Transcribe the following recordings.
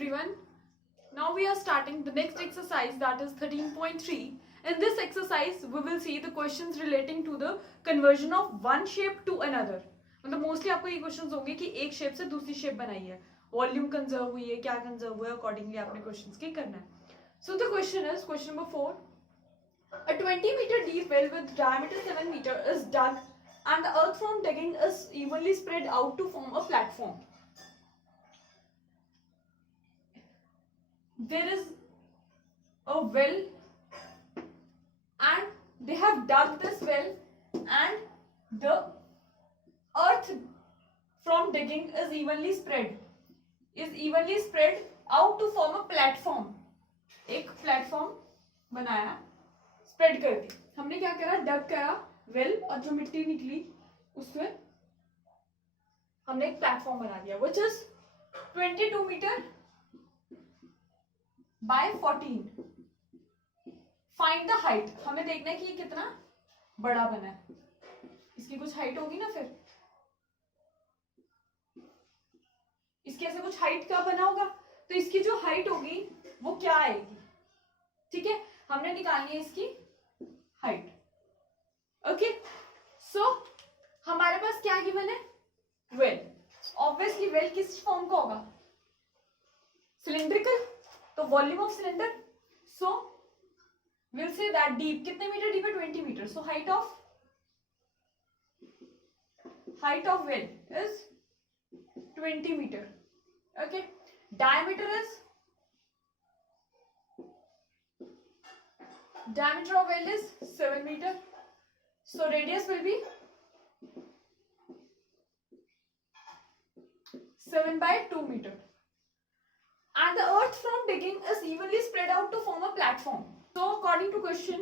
everyone. Now we are starting the next exercise, that is 13.3. In this exercise we will see the questions relating to the conversion of one shape to another. मतलब mostly आपको ये questions होंगे कि एक shape से दूसरी shape बनाई है, वॉल्यूम कंजर्व हुई है, क्या कंजर्व हुआ है, अकॉर्डिंगली आपने क्वेश्चंस के करना है. So the question is question number 4. A 20-meter deep well with diameter 7 meter is dug and the earth from digging is evenly spread out to form a platform. There is a well and they have dug this well and the earth from digging is evenly spread out to form a platform. एक platform बनाया, spread कर दी. हमने क्या करा, डग करा well और जो मिट्टी निकली उससे हमने एक प्लेटफॉर्म बना दिया which is 22 metre by 14. Find the height. हमें देखना है कि ये कितना बड़ा बना है. इसकी कुछ हाइट होगी ना, फिर इसकी ऐसे कुछ हाइट का बना होगा, तो इसकी जो हाइट होगी वो क्या आएगी. ठीक है, हमने निकालनी है इसकी हाइट. ओके, सो हमारे पास क्या गिवन है, वेल. ऑब्वियसली वेल किस फॉर्म का होगा, सिलिंड्रिकल, तो volume of cylinder. So will say that deep कितने मीटर डीप है, 20 metre. So height of well is 20 metre. Okay, diameter of well is 7 meter. So radius will be 7 by 2 meter. And the earth from digging is evenly spread out to form a platform. So according to question,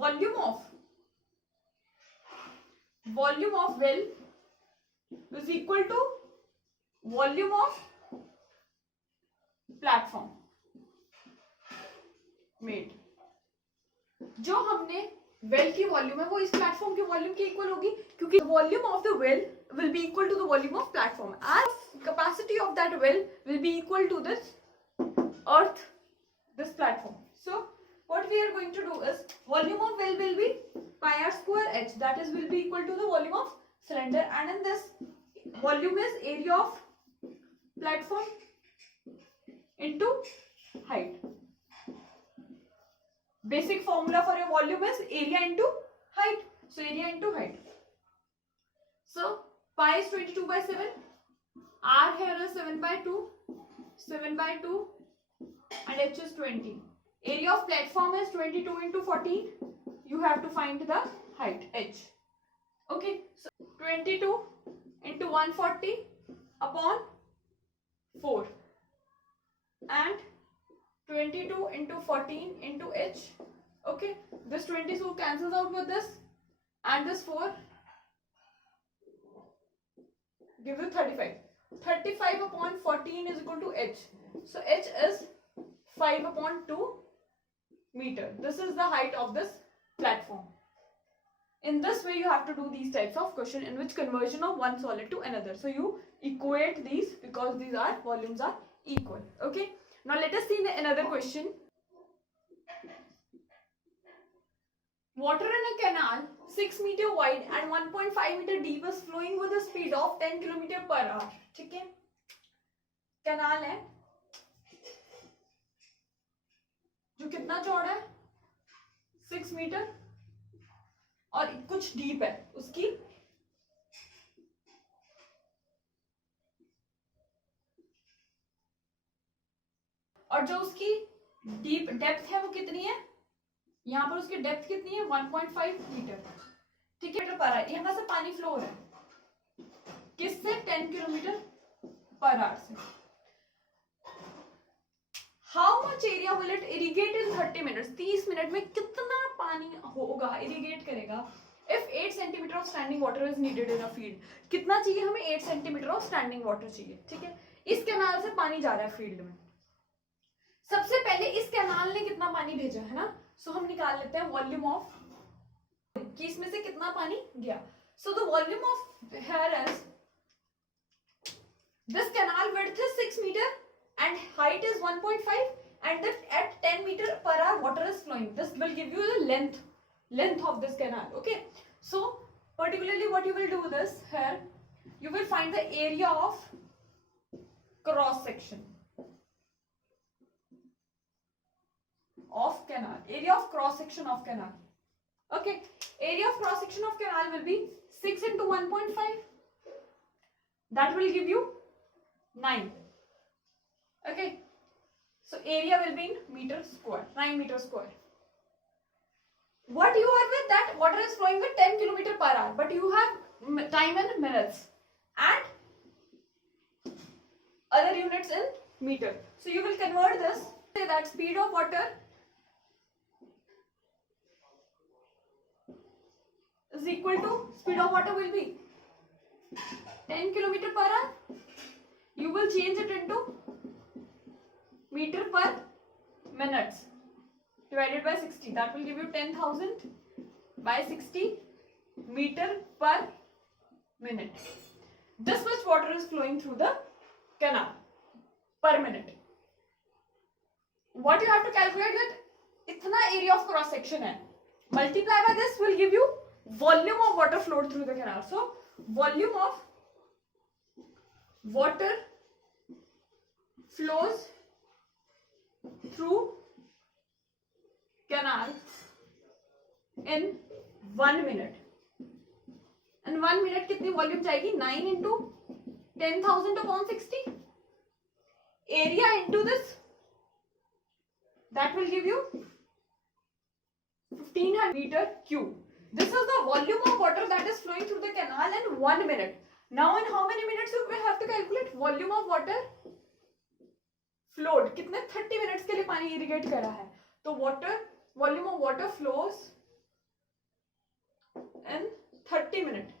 volume of well is equal to volume of platform made. जो हमने well की volume है वो इस platform के volume के equal होगी, क्योंकि volume of the well will be equal to the volume of platform and capacity of that well will be equal to this earth, this platform. So what we are going to do is volume of well will be pi r square h, that is will be equal to the volume of cylinder, and in this volume is area of platform into height. Basic formula for your volume is area into height. So area into height. So pi is 22 by 7. R here is 7 by 2. 7 by 2 and h is 20. Area of platform is 22 into 14. You have to find the height h. Okay. So 22 into 140 upon 4. And 22 into 14 into h. Okay, this 22 cancels out with this, and this 4 gives you 35. 35 upon 14 is equal to h. So h is 5 upon 2 meter. This is the height of this platform. In this way you have to do these types of question in which conversion of one solid to another. So you equate these because these are volumes are equal. Okay, now let us see another question. Water in a canal 6 meter wide and 1.5 meter deep is flowing with a speed of 10 km per hour. ठीक है, canal है जो कितना चौड़ा है, 6 metre और कुछ deep है उसकी, और जो उसकी डीप डेप्थ है वो कितनी है, यहाँ पर उसकी डेप्थ कितनी है, 1.5 मीटर. ठीक है, पर आवर. यहाँ से पानी फ्लो हो रहा है किससे, 10 किलोमीटर पर आवर से. How much area will it irrigate in 30 minutes. 30 minute में कितना पानी होगा, इरिगेट करेगा. If 8 centimetre of standing water is needed in a field. कितना चाहिए हमें, 8 सेंटीमीटर ऑफ स्टैंडिंग वाटर चाहिए. ठीक है, इस कैनाल से पानी जा रहा है फील्ड में. सबसे पहले इस कैनाल ने कितना पानी भेजा है ना, सो हम निकाल लेते हैं वॉल्यूम ऑफ कि इसमें से कितना पानी गया. So the volume of here is This canal width is 6 meter and height is 1.5, and that at 10 meter per hour water is flowing. This will give you the length of this canal. Okay, so particularly what you will do this here, you will find the area of cross section of canal, area of cross section of canal. Okay, area of cross section of canal will be 6 into 1.5. That will give you 9. Okay, so area will be in meter square, 9 meter square. What you are with that water is flowing with 10 kilometer per hour, but you have time in minutes and other units in meter. So you will convert this, say that speed of water is equal to, speed of water will be 10 kilometer per hour. You will change it into meter per minutes divided by 60. That will give you 10,000 by 60 meter per minute. This much water is flowing through the canal per minute. What you have to calculate that itna area of cross section hai. Multiply by this will give you volume of water flowed through the canal. So volume of water flows through canal in 1 minute. And 1 minute कितनी volume जाएगी? 9 into 10,000 upon 60. Area into this, that will give you 1500 meter cube. This is the volume of water that is flowing through the canal in 1 minute. Now in how many minutes you will have to calculate volume of water flowed. कितने 30 minutes के लिए पानी irrigate करा है. तो water, volume of water flows in 30 minutes.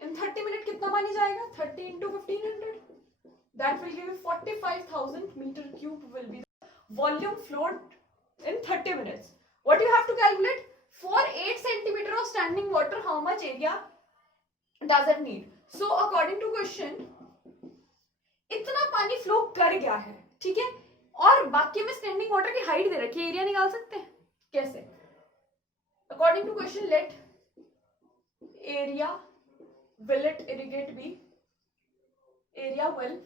In 30 minutes कितना पानी जाएगा? 30 into 1500. That will give you 45,000 meter cube will be the volume flowed in 30 minutes. What you have to calculate? For 8 centimeter of standing water, how much area does it need? So according to question, इतना पानी flow कर गया है, ठीक है, और बाकी में स्टैंडिंग वाटर की हाइट दे रखी है, एरिया निकाल सकते हैं कैसे? According to question, let area will it irrigate be? Area will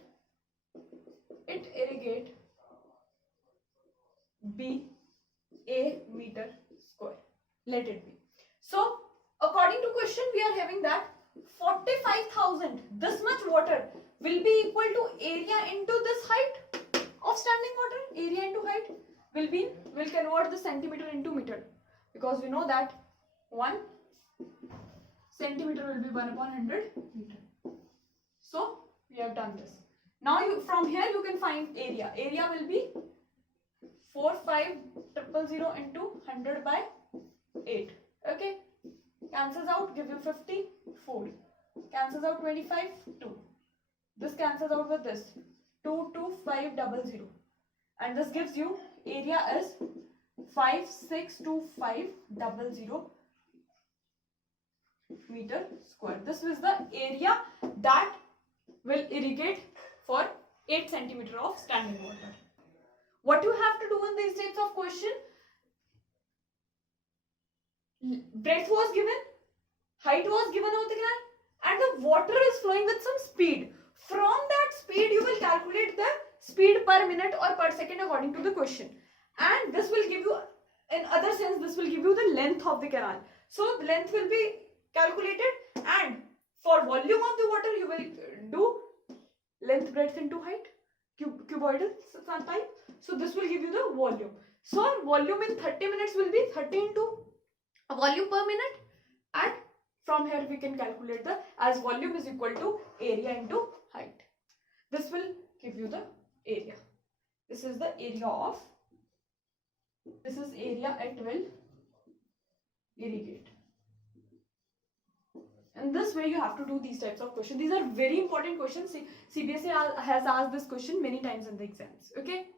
it irrigate be a meter square. Let it be. So according to question, we are having that 45,000, this much water will be equal to area into this height of standing water. Area into height will convert the centimeter into meter, because we know that 1 centimeter will be 1 upon 100 meter. So we have done this. Now from here you can find area. Area will be 45,000 into 100 by 8. Okay, cancels out, give you 50, 4. Cancels out 25, 2. This cancels out with this, 22500. And this gives you area is 562500 meter square. This is the area that will irrigate for 8 centimeter of standing water. What you have to do in these types of question? Breadth was given, height was given of the canal, and the water is flowing with some speed. From that speed, you will calculate the speed per minute or per second according to the question. And this will give you, in other sense, this will give you the length of the canal. So the length will be calculated, and for volume of the water, you will do length, breadth into height, cuboidal type. So this will give you the volume. So volume in 30 minutes will be 30 into volume per minute, and from here we can calculate the as volume is equal to area into height. This will give you the area. This is the area of, this is area it will irrigate. And this way you have to do these types of questions. These are very important questions. CBSE has asked this question many times in the exams. Okay.